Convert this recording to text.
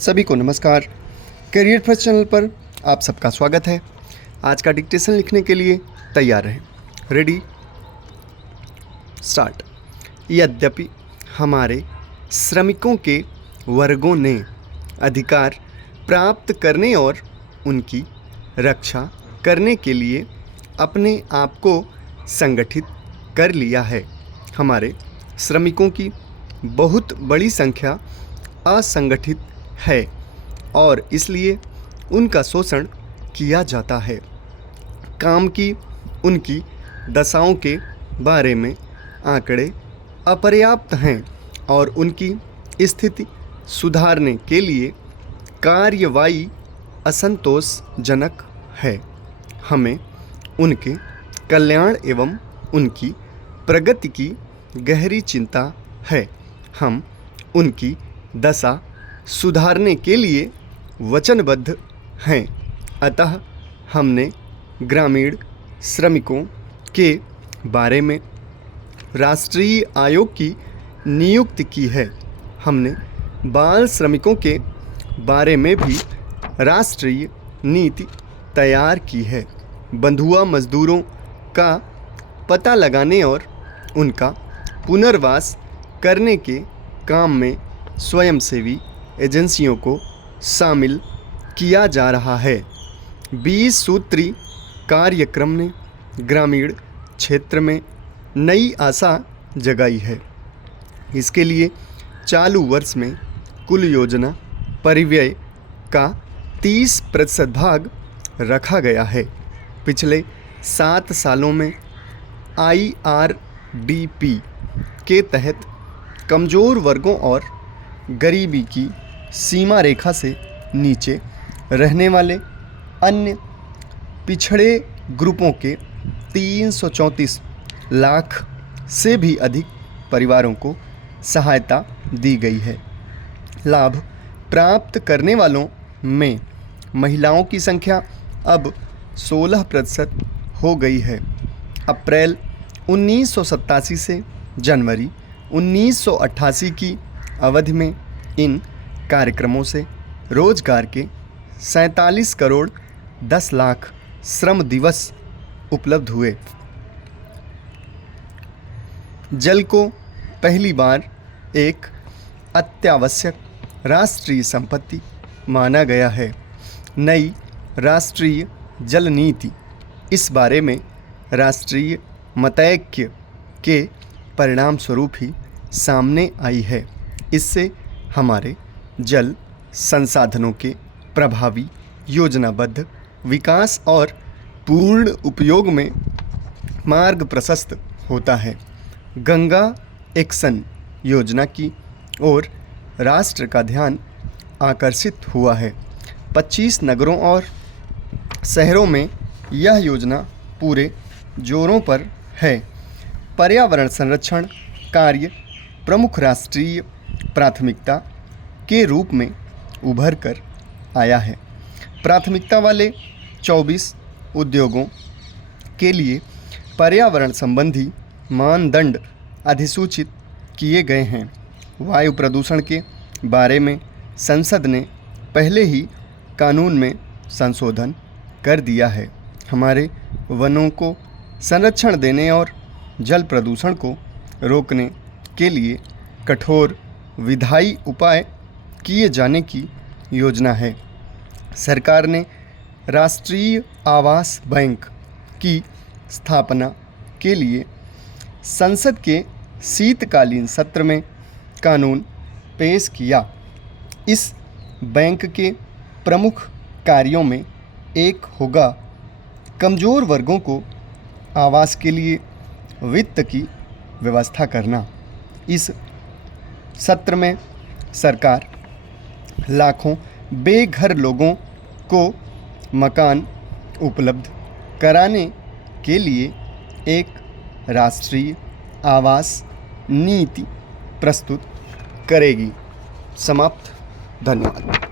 सभी को नमस्कार। करियर फर्स्ट चैनल पर आप सबका स्वागत है। आज का डिक्टेशन लिखने के लिए तैयार रहें। Ready, start. यद्यपि हमारे श्रमिकों के वर्गों ने अधिकार प्राप्त करने और उनकी रक्षा करने के लिए अपने आप को संगठित कर लिया है, हमारे श्रमिकों की बहुत बड़ी संख्या असंगठित है और इसलिए उनका शोषण किया जाता है। काम की उनकी दशाओं के बारे में आंकड़े अपर्याप्त हैं और उनकी स्थिति सुधारने के लिए कार्रवाई असंतोषजनक है। हमें उनके कल्याण एवं उनकी प्रगति की गहरी चिंता है। हम उनकी दशा सुधारने के लिए वचनबद्ध हैं। अतः हमने ग्रामीण श्रमिकों के बारे में राष्ट्रीय आयोग की नियुक्ति की है। हमने बाल श्रमिकों के बारे में भी राष्ट्रीय नीति तैयार की है। बंधुआ मजदूरों का पता लगाने और उनका पुनर्वास करने के काम में स्वयंसेवी एजेंसियों को शामिल किया जा रहा है। 20 सूत्री कार्यक्रम ने ग्रामीण क्षेत्र में नई आशा जगाई है। इसके लिए चालू वर्ष में कुल योजना परिव्यय का 30% भाग रखा गया है। पिछले 7 सालों में IRDP के तहत कमज़ोर वर्गों और गरीबी की सीमा रेखा से नीचे रहने वाले अन्य पिछड़े ग्रुपों के 334 लाख से भी अधिक परिवारों को सहायता दी गई है। लाभ प्राप्त करने वालों में महिलाओं की संख्या अब 16% हो गई है। अप्रैल 1987 से जनवरी 1988 की अवधि में इन कार्यक्रमों से रोजगार के 47 करोड़ 10 लाख श्रम दिवस उपलब्ध हुए। जल को पहली बार एक अत्यावश्यक राष्ट्रीय संपत्ति माना गया है। नई राष्ट्रीय जल नीति इस बारे में राष्ट्रीय मतैक्य के परिणाम स्वरूप ही सामने आई है। इससे हमारे जल संसाधनों के प्रभावी योजनाबद्ध विकास और पूर्ण उपयोग में मार्ग प्रशस्त होता है। गंगा एक्शन योजना की ओर राष्ट्र का ध्यान आकर्षित हुआ है। 25 नगरों और शहरों में यह योजना पूरे जोरों पर है। पर्यावरण संरक्षण कार्य प्रमुख राष्ट्रीय प्राथमिकता के रूप में उभर कर आया है। प्राथमिकता वाले 24 उद्योगों के लिए पर्यावरण संबंधी मानदंड अधिसूचित किए गए हैं। वायु प्रदूषण के बारे में संसद ने पहले ही कानून में संशोधन कर दिया है। हमारे वनों को संरक्षण देने और जल प्रदूषण को रोकने के लिए कठोर विधायी उपाय किए जाने की योजना है। सरकार ने राष्ट्रीय आवास बैंक की स्थापना के लिए संसद के शीतकालीन सत्र में कानून पेश किया। इस बैंक के प्रमुख कार्यों में एक होगा कमज़ोर वर्गों को आवास के लिए वित्त की व्यवस्था करना। इस सत्र में सरकार लाखों बेघर लोगों को मकान उपलब्ध कराने के लिए एक राष्ट्रीय आवास नीति प्रस्तुत करेगी। समाप्त। धन्यवाद।